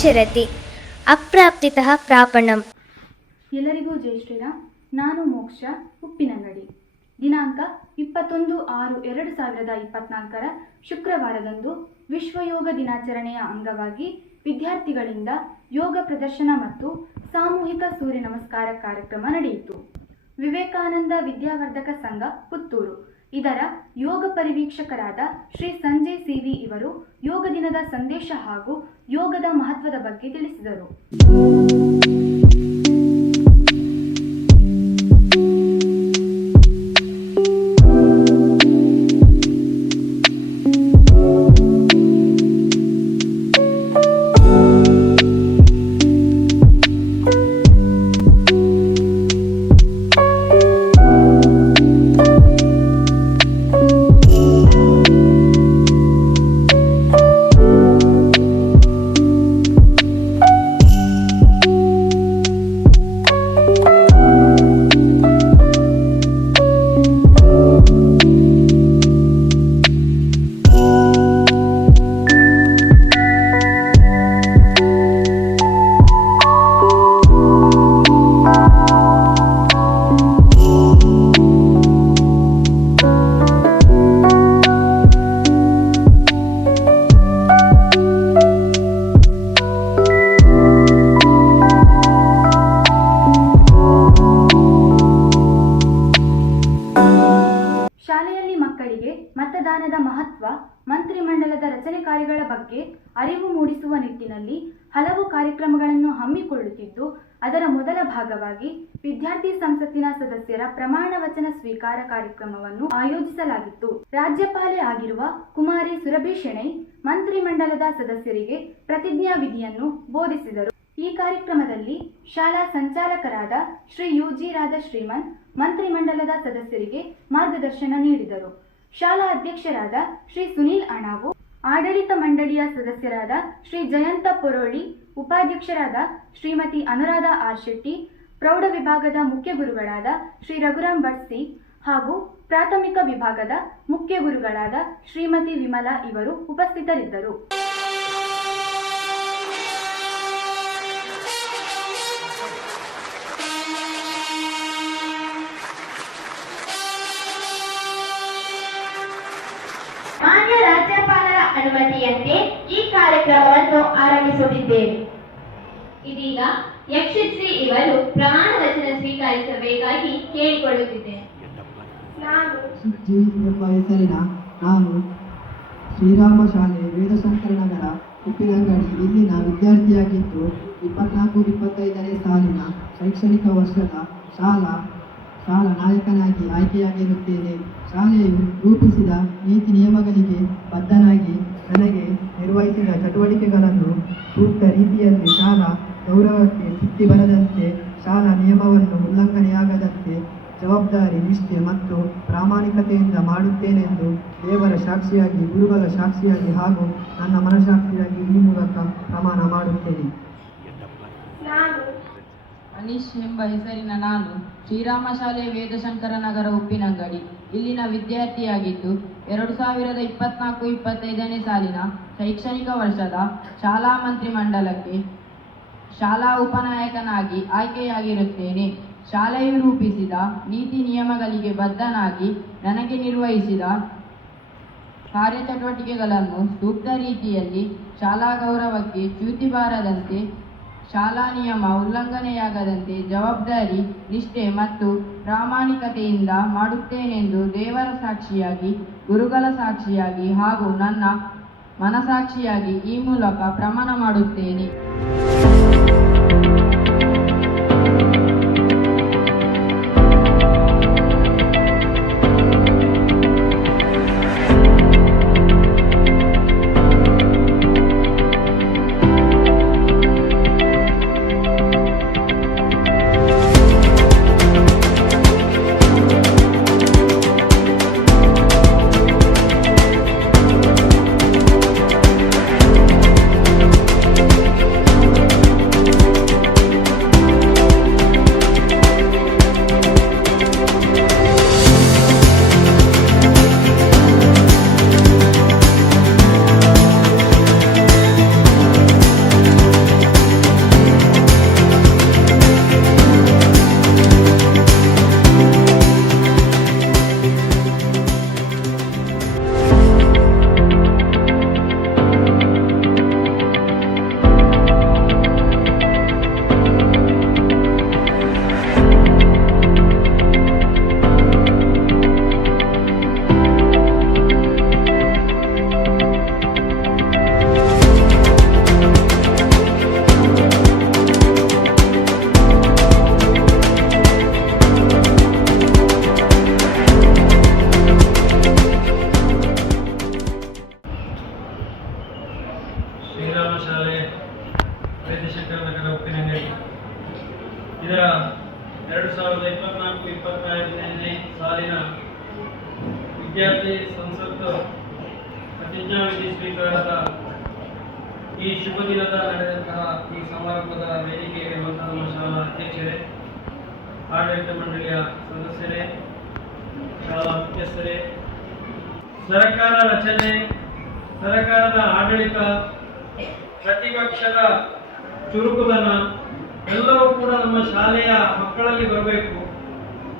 ನಶ್ಯರತಿ ಅಪ್ರಾಪ್ತಿತಃ ಪ್ರಾಪಣಂ. ಎಲ್ಲರಿಗೂ ಜೈ ಶ್ರೀರಾಮ್ ನಾನು ಮೋಕ್ಷ ಉಪ್ಪಿನಂಗಡಿ ದಿನಾಂಕ ಇಪ್ಪತ್ತೊಂದು ಆರು ಎರಡು ಸಾವಿರದ ಇಪ್ಪತ್ನಾಲ್ಕರ ಶುಕ್ರವಾರದಂದು ವಿಶ್ವ ಯೋಗ ದಿನಾಚರಣೆಯ ಅಂಗವಾಗಿ ವಿದ್ಯಾರ್ಥಿಗಳಿಂದ ಯೋಗ ಪ್ರದರ್ಶನ ಮತ್ತು ಸಾಮೂಹಿಕ ಸೂರ್ಯ ನಮಸ್ಕಾರ ಕಾರ್ಯಕ್ರಮ ನಡೆಯಿತು. ವಿವೇಕಾನಂದ ವಿದ್ಯಾವರ್ಧಕ ಸಂಘ ಪುತ್ತೂರು. ಇದರ ಯೋಗ ಪರಿವೀಕ್ಷಕರಾದ ಶ್ರೀ ಸಂಜಯ್ ಸಿವಿ ಇವರು ಯೋಗ ದಿನದ ಸಂದೇಶ ಹಾಗೂ ಯೋಗದ ಮಹತ್ವದ ಬಗ್ಗೆ ತಿಳಿಸಿದರು. ಮೂಡಿಸುವ ನಿಟ್ಟಿನಲ್ಲಿ ಹಲವು ಕಾರ್ಯಕ್ರಮಗಳನ್ನು ಹಮ್ಮಿಕೊಳ್ಳುತ್ತಿದ್ದು, ಅದರ ಮೊದಲ ಭಾಗವಾಗಿ ವಿದ್ಯಾರ್ಥಿ ಸಂಸತ್ತಿನ ಸದಸ್ಯರ ಪ್ರಮಾಣ ವಚನ ಸ್ವೀಕಾರ ಕಾರ್ಯಕ್ರಮವನ್ನು ಆಯೋಜಿಸಲಾಗಿತ್ತು. ರಾಜ್ಯಪಾಲೆ ಆಗಿರುವ ಕುಮಾರಿ ಸುರಭಿ ಶೆಣೈ ಮಂತ್ರಿಮಂಡಲದ ಸದಸ್ಯರಿಗೆ ಪ್ರತಿಜ್ಞಾ ವಿಧಿಯನ್ನು ಬೋಧಿಸಿದರು. ಈ ಕಾರ್ಯಕ್ರಮದಲ್ಲಿ ಶಾಲಾ ಸಂಚಾಲಕರಾದ ಶ್ರೀ ಯುಜಿ ರಾಜ ರಾಧ ಶ್ರೀಮನ್ ಮಂತ್ರಿಮಂಡಲದ ಸದಸ್ಯರಿಗೆ ಮಾರ್ಗದರ್ಶನ ನೀಡಿದರು. ಶಾಲಾ ಅಧ್ಯಕ್ಷರಾದ ಶ್ರೀ ಸುನೀಲ್ ಅಣಾವು ಆಡಳಿತ ಮಂಡಳಿಯ ಸದಸ್ಯರಾದ ಶ್ರೀ ಜಯಂತ ಪೊರೋಳಿ, ಉಪಾಧ್ಯಕ್ಷರಾದ ಶ್ರೀಮತಿ ಅನುರಾಧ ಆರ್ ಶೆಟ್ಟಿ ಪ್ರೌಢ ವಿಭಾಗದ ಮುಖ್ಯ ಗುರುಗಳಾದ ಶ್ರೀ ರಘುರಾಮ್ ಬಡ್ಸಿ ಹಾಗೂ ಪ್ರಾಥಮಿಕ ವಿಭಾಗದ ಮುಖ್ಯ ಗುರುಗಳಾದ ಶ್ರೀಮತಿ ವಿಮಲಾ ಇವರು ಉಪಸ್ಥಿತರಿದ್ದರು. ಕಾರ್ಯಕ್ರಮವನ್ನು ಆರಂಭಿಸುತ್ತಿದ್ದೇವೆ. ಇದೀಗ ಯಕ್ಷಶ್ರೀ ಇವರು ಪ್ರಮಾಣ ವಚನ ಸ್ವೀಕರಿಸಬೇಕಾಗಿ ಕೇಳಿಕೊಳ್ಳುತ್ತಿದ್ದೇನೆ. ನಾನು ಎಂಬ ಹೆಸರಿನ ನಾನು ಶ್ರೀರಾಮ ಶಾಲೆ ವೇದಶಂಕರ ನಗರ ಉಪ್ಪಿನಂಗಡಿ ಇಲ್ಲಿನ ವಿದ್ಯಾರ್ಥಿಯಾಗಿದ್ದು ಇಪ್ಪತ್ನಾಲ್ಕು ಇಪ್ಪತ್ತೈದನೇ ಸಾಲಿನ ಶೈಕ್ಷಣಿಕ ವರ್ಷದ ಶಾಲಾ ಶಾಲಾ ನಾಯಕನಾಗಿ ಆಯ್ಕೆಯಾಗಿರುತ್ತೇನೆ. ಶಾಲೆಯು ರೂಪಿಸಿದ ನೀತಿ ನಿಯಮಗಳಿಗೆ ಬದ್ಧನಾಗಿ ನನಗೆ ನಿರ್ವಹಿಸಿದ ಚಟುವಟಿಕೆಗಳನ್ನು ಸೂಕ್ತ ರೀತಿಯಲ್ಲಿ ಶಾಲಾ ಗೌರವಕ್ಕೆ ಚ್ಯುತಿ ಬರದಂತೆ ಶಾಲಾ ನಿಯಮವನ್ನು ಉಲ್ಲಂಘನೆಯಾಗದಂತೆ ಜವಾಬ್ದಾರಿ, ನಿಷ್ಠೆ ಮತ್ತು ಪ್ರಾಮಾಣಿಕತೆಯಿಂದ ಮಾಡುತ್ತೇನೆಂದು ದೇವರ ಸಾಕ್ಷಿಯಾಗಿ, ಗುರುಗಳ ಸಾಕ್ಷಿಯಾಗಿ ಹಾಗೂ ನನ್ನ ಮನಸಾಕ್ಷಿಯಾಗಿ ಈ ಮೂಲಕ ಪ್ರಮಾಣ ಮಾಡುತ್ತೇನೆ. ಅನೀಶ್ ಎಂಬ ಹೆಸರಿನ ನಾನು ಶ್ರೀರಾಮ ಶಾಲೆ ವೇದಶಂಕರ ನಗರ ಉಪ್ಪಿನಂಗಡಿ ಇಲ್ಲಿನ ವಿದ್ಯಾರ್ಥಿಯಾಗಿದ್ದು, ಎರಡು ಸಾವಿರದ ಇಪ್ಪತ್ನಾಲ್ಕು ಇಪ್ಪತ್ತೈದನೇ ಸಾಲಿನ ಶೈಕ್ಷಣಿಕ ವರ್ಷದ ಶಾಲಾ ಮಂತ್ರಿಮಂಡಲಕ್ಕೆ ಶಾಲಾ ಉಪನಾಯಕನಾಗಿ ಆಯ್ಕೆಯಾಗಿರುತ್ತೇನೆ. ಶಾಲೆಯು ರೂಪಿಸಿದ ನೀತಿ ನಿಯಮಗಳಿಗೆ ಬದ್ಧನಾಗಿ ನನಗೆ ನಿರ್ವಹಿಸಿದ ಕಾರ್ಯಚಟುವಟಿಕೆಗಳನ್ನು ಸೂಕ್ತ ರೀತಿಯಲ್ಲಿ ಶಾಲಾ ಗೌರವಕ್ಕೆ ಚ್ಯುತಿ ಬಾರದಂತೆ ಶಾಲಾ ನಿಯಮ ಉಲ್ಲಂಘನೆಯಾಗದಂತೆ ಜವಾಬ್ದಾರಿ, ನಿಷ್ಠೆ ಮತ್ತು ಪ್ರಾಮಾಣಿಕತೆಯಿಂದ ಮಾಡುತ್ತೇನೆಂದು ದೇವರ ಸಾಕ್ಷಿಯಾಗಿ, ಗುರುಗಳ ಸಾಕ್ಷಿಯಾಗಿ ಹಾಗೂ ನನ್ನ ಮನಸಾಕ್ಷಿಯಾಗಿ ಈ ಮೂಲಕ ಪ್ರಮಾಣ ಮಾಡುತ್ತೇನೆ. ಇದರ ಎರಡು ಸಾವಿರದ ಇಪ್ಪತ್ನಾಲ್ಕು, ಇಪ್ಪತ್ತೈದನೇ ಸಾಲಿನ ವಿದ್ಯಾರ್ಥಿ ಸಂಸತ್ತು ಪ್ರತಿಜ್ಞಾವಿಧಿ ಸ್ವೀಕಾರದ ಈ ಶುಭ ದಿನದ ನಡೆದಂತಹ ಈ ಸಮಾರಂಭದ ವೇದಿಕೆಗೆ ಬಂದ ನಮ್ಮ ಶಾಲಾ ಅಧ್ಯಕ್ಷರೇ, ಆಡಳಿತ ಮಂಡಳಿಯ ಸದಸ್ಯರೇ, ಶಾಲಾ ಮುಖ್ಯಸ್ಥರೇ. ಸರ್ಕಾರ ರಚನೆ, ಸರ್ಕಾರದ ಆಡಳಿತ ಪ್ರತಿಪಕ್ಷದ ಚುರುಕುದನ, ಎಲ್ಲವೂ ಕೂಡ ನಮ್ಮ ಶಾಲೆಯ ಮಕ್ಕಳಲ್ಲಿ ಬರಬೇಕು.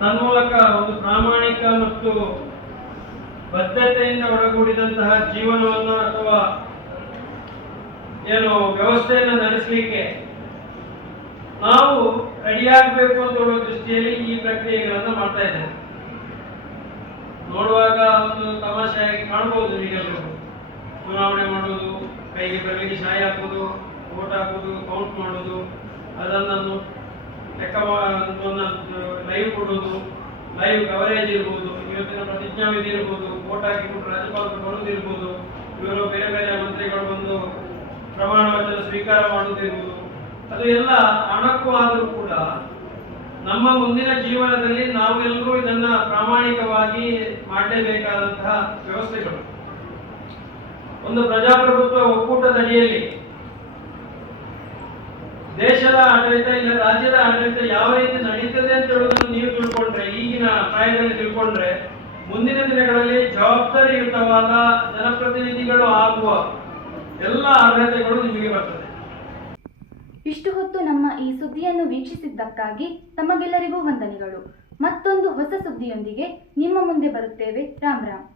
ತನ್ಮೂಲಕ ಒಂದು ಪ್ರಾಮಾಣಿಕ ಮತ್ತು ಬದ್ಧತೆಯಿಂದ ಒಳಗೂಡಿದಂತಹ ಜೀವನವನ್ನು ಅಥವಾ ಏನು ವ್ಯವಸ್ಥೆಯನ್ನು ನಡೆಸಲಿಕ್ಕೆ ನಾವು ರೆಡಿಯಾಗಬೇಕು ಅಂತ ಹೇಳುವ ದೃಷ್ಟಿಯಲ್ಲಿ ಈ ಪ್ರಕ್ರಿಯೆಗಳನ್ನು ಮಾಡ್ತಾ ಇದ್ದೇವೆ. ನೋಡುವಾಗ ಒಂದು ತಮಾಷೆಯಾಗಿ ಕಾಣ್ಬೋದು ಈಗೆಲ್ಲರೂ. ಚುನಾವಣೆ ಮಾಡೋದು, ಕೈಗೆ ಬರಲಿಕ್ಕೆ ಶಾಯಿ ಹಾಕೋದು ವೋಟ್ ಹಾಕೋದು ಕೌಂಟ್ ಮಾಡೋದು ಅದನ್ನು ಲೆಕ್ಕ ಲೈವ್ ಕೊಡೋದು ಲೈವ್ ಕವರೇಜ್ ಇರ್ಬೋದು, ಇವತ್ತಿನ ಪ್ರತಿಜ್ಞಾವಿಧಿ ಇರ್ಬೋದು ವೋಟ್ ಹಾಕಿಕೊಂಡು ರಾಜ್ಯಪಾಲರು ಕೊಡೋದಿರ್ಬೋದು ಇವರು ಬೇರೆ ಬೇರೆ ಮಂತ್ರಿಗಳು ಬಂದು ಪ್ರಮಾಣ ವಚನ ಸ್ವೀಕಾರ ಮಾಡೋದಿರ್ಬೋದು ಅದು ಎಲ್ಲ ಹಣಕ್ಕೂ ಆದರೂ ಕೂಡ ನಮ್ಮ ಮುಂದಿನ ಜೀವನದಲ್ಲಿ ನಾವೆಲ್ಲರೂ ಇದನ್ನ ಪ್ರಾಮಾಣಿಕವಾಗಿ ಮಾಡಲೇಬೇಕಾದಂತಹ ವ್ಯವಸ್ಥೆಗಳು. ಒಂದು ಪ್ರಜಾಪ್ರಭುತ್ವ ಒಕ್ಕೂಟದ ಅಡಿಯಲ್ಲಿ ದೇಶದ ಆಡಳಿತ ಇಲ್ಲ ರಾಜ್ಯದ ಆಡಳಿತ ಯಾವ ರೀತಿ ನಡೀತದೆ ಅಂತ ಹೇಳೋದನ್ನು ನೀವು ತಿಳ್ಕೊಂಡ್ರೆ ಈಗಿನ ಪ್ರಾಯದಲ್ಲಿ ತಿಳ್ಕೊಂಡ್ರೆ ಮುಂದಿನ ದಿನಗಳಲ್ಲಿ ಜವಾಬ್ದಾರಿಯುತವಾದ ಜನಪ್ರತಿನಿಧಿಗಳು ಆಗುವ ಎಲ್ಲ ಅರ್ಹತೆಗಳು ನಿಮಗೆ ಬರ್ತದೆ. ಇಷ್ಟು ಹೊತ್ತು ನಮ್ಮ ಈ ಸುದ್ದಿಯನ್ನು ವೀಕ್ಷಿಸಿದ್ದಕ್ಕಾಗಿ ತಮಗೆಲ್ಲರಿಗೂ ವಂದನೆಗಳು. ಮತ್ತೊಂದು ಹೊಸ ಸುದ್ದಿಯೊಂದಿಗೆ ನಿಮ್ಮ ಮುಂದೆ ಬರುತ್ತೇವೆ. ರಾಮ್ ರಾಮ್.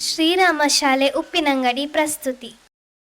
ಶ್ರೀರಾಮ ಶಾಲೆ ಉಪ್ಪಿನಂಗಡಿ ಪ್ರಸ್ತುತಿ.